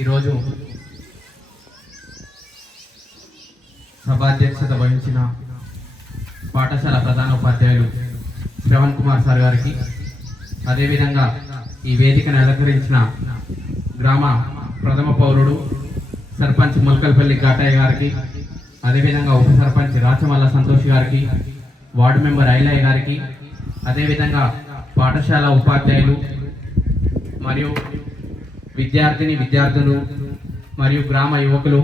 ఈరోజు సభాధ్యక్షత వహించిన పాఠశాల ప్రధాన ఉపాధ్యాయులు శ్రవణ్ కుమార్ సార్ గారికి, అదేవిధంగా ఈ వేదికను అలంకరించిన గ్రామ ప్రథమ పౌరుడు సర్పంచ్ ముల్కల్పల్లి ఘాటయ్య గారికి, అదేవిధంగా ఉప సర్పంచ్ రాచమల్ల సంతోష్ గారికి, వార్డు మెంబర్ ఐలయ్య గారికి, అదేవిధంగా పాఠశాల ఉపాధ్యాయులు మరియు విద్యార్థులు మరియు గ్రామ యువకులు,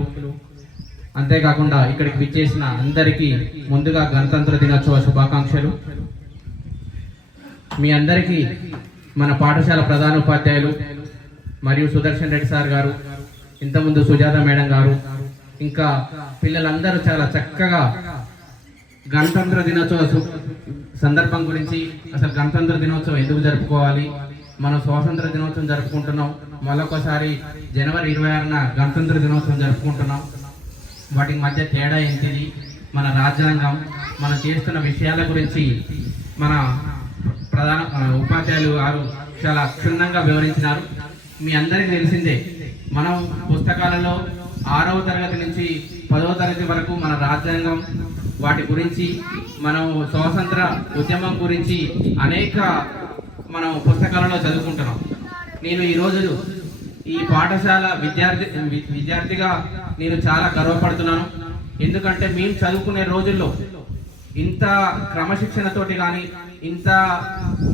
అంతేకాకుండా ఇక్కడికి విచ్చేసిన అందరికీ ముందుగా గణతంత్ర దినోత్సవ శుభాకాంక్షలు. మీ అందరికీ మన పాఠశాల ప్రధాన ఉపాధ్యాయులు మరియు సుదర్శన్ రెడ్డి సార్ గారు, ఇంతకుముందు సుజాత మేడం గారు, ఇంకా పిల్లలందరూ చాలా చక్కగా గణతంత్ర దినోత్సవ సందర్భం గురించి, అసలు గణతంత్ర దినోత్సవం ఎందుకు జరుపుకోవాలి, మనం స్వాతంత్ర దినోత్సవం జరుపుకుంటున్నాం, మరొకసారి జనవరి 26న గణతంత్ర దినోత్సవం జరుపుకుంటున్నాం, వాటి మధ్య తేడా ఏంటిది, మన రాజ్యాంగం, మనం చేస్తున్న విషయాల గురించి మన ప్రధాన ఉపాధ్యాయులు గారు చాలా క్షుణ్ణంగా వివరించినారు. మీ అందరికీ తెలిసిందే, మనం పుస్తకాలలో 6వ తరగతి నుంచి 10వ తరగతి వరకు మన రాజ్యాంగం, వాటి గురించి, మనం స్వాతంత్ర ఉద్యమం గురించి అనేక మనం పుస్తకాలలో చదువుకుంటున్నాం. నేను ఈరోజు ఈ పాఠశాల విద్యార్థిగా నేను చాలా గర్వపడుతున్నాను. ఎందుకంటే మేము చదువుకునే రోజుల్లో ఇంత క్రమశిక్షణతోటి కానీ, ఇంత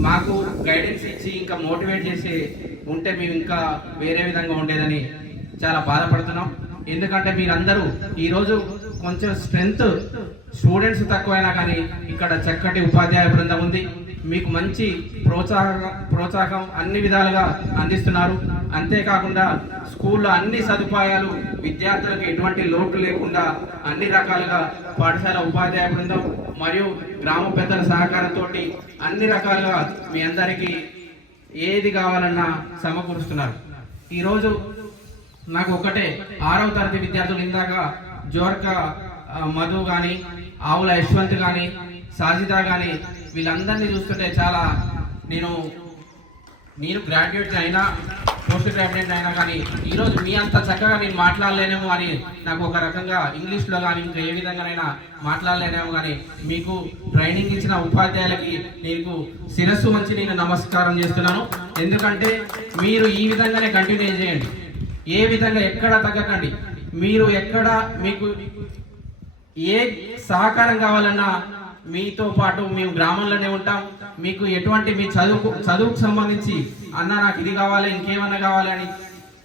మాకు గైడెన్స్ ఇచ్చి ఇంకా మోటివేట్ చేసి ఉంటే మేము ఇంకా వేరే విధంగా ఉండేదని చాలా బాధపడుతున్నాం. ఎందుకంటే మీరందరూ ఈరోజు కొంచెం స్ట్రెంగ్త్ స్టూడెంట్స్ తక్కువైనా కానీ ఇక్కడ చక్కటి ఉపాధ్యాయ బృందం ఉంది, మీకు మంచి ప్రోత్సాహం అన్ని విధాలుగా అందిస్తున్నారు. అంతేకాకుండా స్కూల్లో అన్ని సదుపాయాలు, విద్యార్థులకు ఎటువంటి లోటు లేకుండా అన్ని రకాలుగా పాఠశాల ఉపాధ్యాయ బృందం మరియు గ్రామ పెద్దల సహకారంతో అన్ని రకాలుగా మీ అందరికీ ఏది కావాలన్నా సమకూరుస్తున్నారు. ఈరోజు నాకు ఒకటే 6వ తరగతి విద్యార్థులు, ఇందాక జోర్క మధు కానీ, ఆవుల యశ్వంత్ కానీ, సాజిదా కానీ, వీళ్ళందరినీ చూస్తుంటే చాలా నేను గ్రాడ్యుయేట్ అయినా, పోస్ట్ గ్రాడ్యుయేట్ అయినా కానీ ఈరోజు మీ అంత చక్కగా నేను మాట్లాడలేనేమో అని నాకు ఒక రకంగా ఇంగ్లీష్లో కానీ ఇంకా ఏ విధంగానైనా మాట్లాడలేనేమో కానీ మీకు ట్రైనింగ్ ఇచ్చిన ఉపాధ్యాయులకి నీకు శిరస్సు మంచి నేను నమస్కారం చేస్తున్నాను. ఎందుకంటే మీరు ఈ విధంగానే కంటిన్యూ చేయండి, ఏ విధంగా ఎక్కడ తగ్గకండి. మీరు ఎక్కడ మీకు ఏ సహకారం కావాలన్నా మీతో పాటు మేము గ్రామంలోనే ఉంటాం. మీకు ఎటువంటి మీ చదువుకు సంబంధించి అన్న నాకు ఇది కావాలి, ఇంకేమన్నా కావాలి అని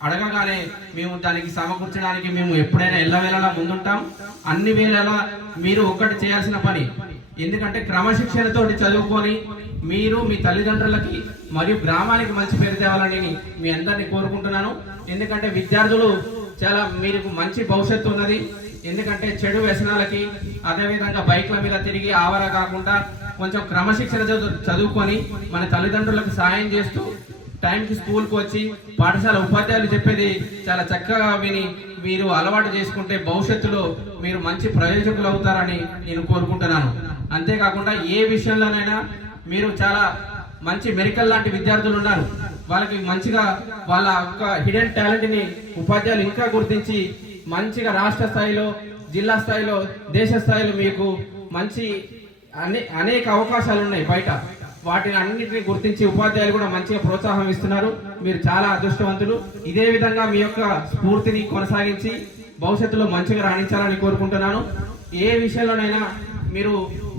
అడగగానే మేము దానికి సమకూర్చడానికి మేము ఎప్పుడైనా ఎల్లవేళలా ముందుంటాం. అన్ని వేళలా మీరు ఒక్కటి చేయాల్సిన పని, ఎందుకంటే క్రమశిక్షణతో చదువుకొని మీరు మీ తల్లిదండ్రులకి మరియు గ్రామానికి మంచి పేరు తేవాలని మీ అందరినీ కోరుకుంటున్నాను. ఎందుకంటే విద్యార్థులు చాలా మీకు మంచి భవిష్యత్తు ఉన్నది. ఎందుకంటే చెడు వ్యసనాలకి, అదేవిధంగా బైక్ల మీద తిరిగి ఆవర కాకుండా కొంచెం క్రమశిక్షణ చదువుకొని మన తల్లిదండ్రులకు సాయం చేస్తూ టైంకి స్కూల్కి వచ్చి పాఠశాల ఉపాధ్యాయులు చెప్పేది చాలా చక్కగా విని మీరు అలవాటు చేసుకుంటే భవిష్యత్తులో మీరు మంచి ప్రయోజకులు అవుతారని నేను కోరుకుంటున్నాను. అంతేకాకుండా ఏ విషయంలోనైనా మీరు చాలా మంచి మెరికల్ లాంటి విద్యార్థులు ఉన్నారు, వాళ్ళకి మంచిగా వాళ్ళ యొక్క హిడెన్ టాలెంట్ని ఉపాధ్యాయులు ఇంకా గుర్తించి మంచిగా రాష్ట్ర స్థాయిలో, జిల్లా స్థాయిలో, దేశ స్థాయిలో మీకు మంచి అనేక అవకాశాలు ఉన్నాయి బయట. వాటిని అన్నింటినీ గుర్తించి ఉపాధ్యాయులు కూడా మంచిగా ప్రోత్సాహం ఇస్తున్నారు. మీరు చాలా అదృష్టవంతులు. ఇదే విధంగా మీ యొక్క స్ఫూర్తిని కొనసాగించి భవిష్యత్తులో మంచిగా రాణించాలని కోరుకుంటున్నాను. ఏ విషయంలోనైనా మీరు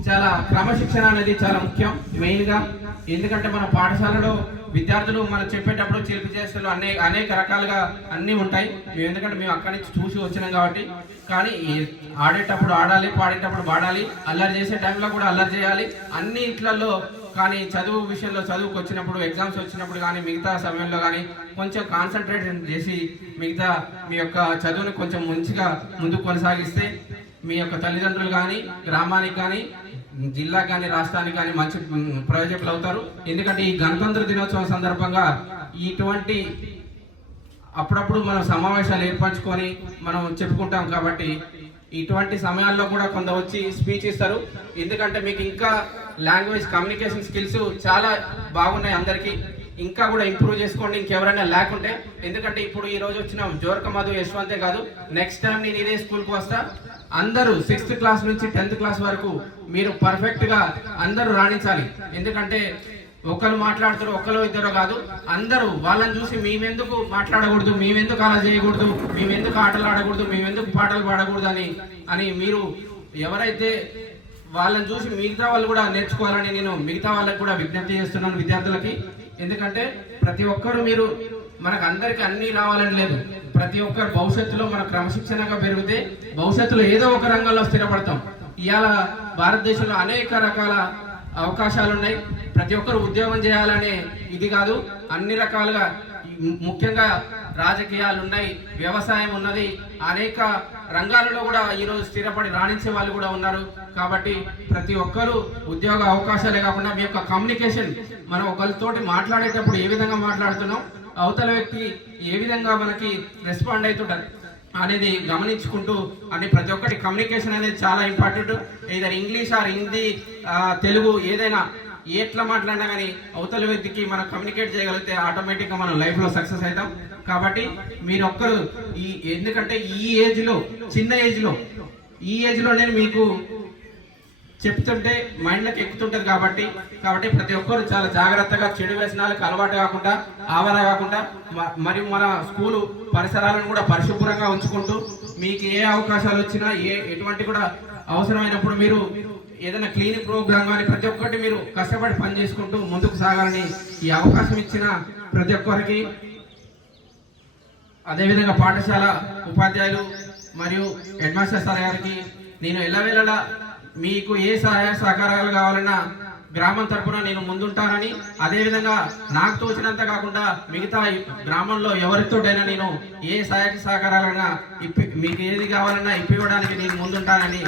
చాలా క్రమశిక్షణ అనేది చాలా ముఖ్యం మెయిన్గా. ఎందుకంటే మన పాఠశాలలో విద్యార్థులు మనం చెప్పేటప్పుడు చిలిపి చేష్టలు అనేక రకాలుగా అన్నీ ఉంటాయి. ఎందుకంటే మేము అక్కడి నుంచి చూసి వచ్చినాం కాబట్టి. కానీ ఆడేటప్పుడు ఆడాలి, పాడేటప్పుడు పాడాలి, అల్లరి చేసే టైంలో కూడా అల్లరి చేయాలి అన్ని ఇంట్లలో. కానీ చదువు విషయంలో చదువుకు వచ్చినప్పుడు, ఎగ్జామ్స్ వచ్చినప్పుడు కానీ, మిగతా సమయంలో కానీ కొంచెం కాన్సన్ట్రేషన్ చేసి మిగతా మీ యొక్క చదువుని కొంచెం మంచిగా ముందుకు కొనసాగిస్తే మీ యొక్క తల్లిదండ్రులు కానీ, గ్రామానికి కానీ, జిల్లాకి కానీ, రాష్ట్రానికి కానీ మంచి ప్రయోజకులు అవుతారు. ఎందుకంటే ఈ గణతంత్ర దినోత్సవం సందర్భంగా ఇటువంటి అప్పుడప్పుడు మనం సమావేశాలు ఏర్పరచుకొని మనం చెప్పుకుంటాం కాబట్టి ఇటువంటి సమయాల్లో కూడా కొంత వచ్చి స్పీచ్ ఇస్తారు. ఎందుకంటే మీకు ఇంకా లాంగ్వేజ్ కమ్యూనికేషన్ స్కిల్స్ చాలా బాగున్నాయి అందరికీ. ఇంకా కూడా ఇంప్రూవ్ చేసుకోండి. ఇంకెవరైనా లేకుంటే, ఎందుకంటే ఇప్పుడు ఈ రోజు వచ్చిన జోర్క మధు యశ్వంతే కాదు, నెక్స్ట్ టైం నేను ఇదే స్కూల్కి వస్తా. అందరూ 6th క్లాస్ నుంచి 10th క్లాస్ వరకు మీరు పర్ఫెక్ట్గా అందరూ రాణించాలి. ఎందుకంటే ఒకరు మాట్లాడుతారు, ఒకరు ఇద్దరు కాదు, అందరూ వాళ్ళని చూసి మేమెందుకు మాట్లాడకూడదు, మేమెందుకు అలా చేయకూడదు, మేమెందుకు ఆటలు ఆడకూడదు, మేమెందుకు పాటలు పాడకూడదు అని మీరు ఎవరైతే వాళ్ళని చూసి మిగతా వాళ్ళు కూడా నేర్చుకోవాలని నేను మిగతా వాళ్ళకి కూడా విజ్ఞప్తి చేస్తున్నాను, విద్యార్థులకి. ఎందుకంటే ప్రతి ఒక్కరు మీరు మనకు అందరికి అన్నీ రావాలని లేదు. ప్రతి ఒక్కరు భవిష్యత్తులో మన క్రమశిక్షణగా పెరిగితే భవిష్యత్తులో ఏదో ఒక రంగంలో స్థిరపడతాం. ఇవాళ భారతదేశంలో అనేక రకాల అవకాశాలు ఉన్నాయి. ప్రతి ఒక్కరు ఉద్యోగం చేయాలనే ఇది కాదు, అన్ని రకాలుగా ముఖ్యంగా రాజకీయాలు ఉన్నాయి, వ్యవసాయం ఉన్నది, అనేక రంగాలలో కూడా ఈరోజు స్థిరపడి రాణించే వాళ్ళు కూడా ఉన్నారు. కాబట్టి ప్రతి ఒక్కరూ ఉద్యోగ అవకాశాలే కాకుండా మీ యొక్క కమ్యూనికేషన్, మనం ఒకరితోటి మాట్లాడేటప్పుడు ఏ విధంగా మాట్లాడుతున్నాం, అవతల వ్యక్తి ఏ విధంగా మనకి రెస్పాండ్ అవుతుంటారు అనేది గమనించుకుంటూ అని ప్రతి ఒక్కటి కమ్యూనికేషన్ అనేది చాలా ఇంపార్టెంట్. ఏదైనా ఇంగ్లీష్ ఆర్ హిందీ, తెలుగు ఏదైనా ఎట్లా మాట్లాడినా కానీ అవతల వ్యక్తికి మనం కమ్యూనికేట్ చేయగలిగితే ఆటోమేటిక్గా మనం లైఫ్లో సక్సెస్ అవుతాం. కాబట్టి మీరు ఒక్కరు ఎందుకంటే ఈ ఏజ్లో, చిన్న ఏజ్లో నేను మీకు చెప్తుంటే మైండ్లోకి ఎక్కుతుంటుంది. కాబట్టి ప్రతి ఒక్కరు చాలా జాగ్రత్తగా చెడు వ్యసనాలకు అలవాటు కాకుండా, ఆవర కాకుండా, మరియు మన స్కూలు పరిసరాలను కూడా పరిశుభ్రంగా ఉంచుకుంటూ, మీకు ఏ అవకాశాలు వచ్చినా ఎటువంటి కూడా అవసరమైనప్పుడు మీరు ఏదైనా క్లీనింగ్ ప్రోగ్రామ్ కానీ ప్రతి ఒక్కటి మీరు కష్టపడి పని చేసుకుంటూ ముందుకు సాగాలని ఈ అవకాశం ఇచ్చిన ప్రతి ఒక్కరికి, అదేవిధంగా పాఠశాల ఉపాధ్యాయులు మరియు హెడ్ మాస్టర్ సార్ గారికి నేను ఎల్లవేళలా మీకు ఏ సహాయ సహకారాలు కావాలన్నా గ్రామం తరఫున నేను ముందుంటానని, అదేవిధంగా నాకు తోచినంత కాకుండా మిగతా గ్రామంలో ఎవరితోటైనా నేను ఏ సహాయ సహకారాలన్నా మీకు ఏది కావాలన్నా ఇప్పివ్వడానికి నేను ముందుంటానని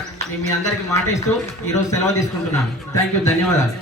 మీ అందరికీ మాట ఇస్తూ ఈరోజు సెలవు తీసుకుంటున్నాను. థ్యాంక్ యూ, ధన్యవాదాలు.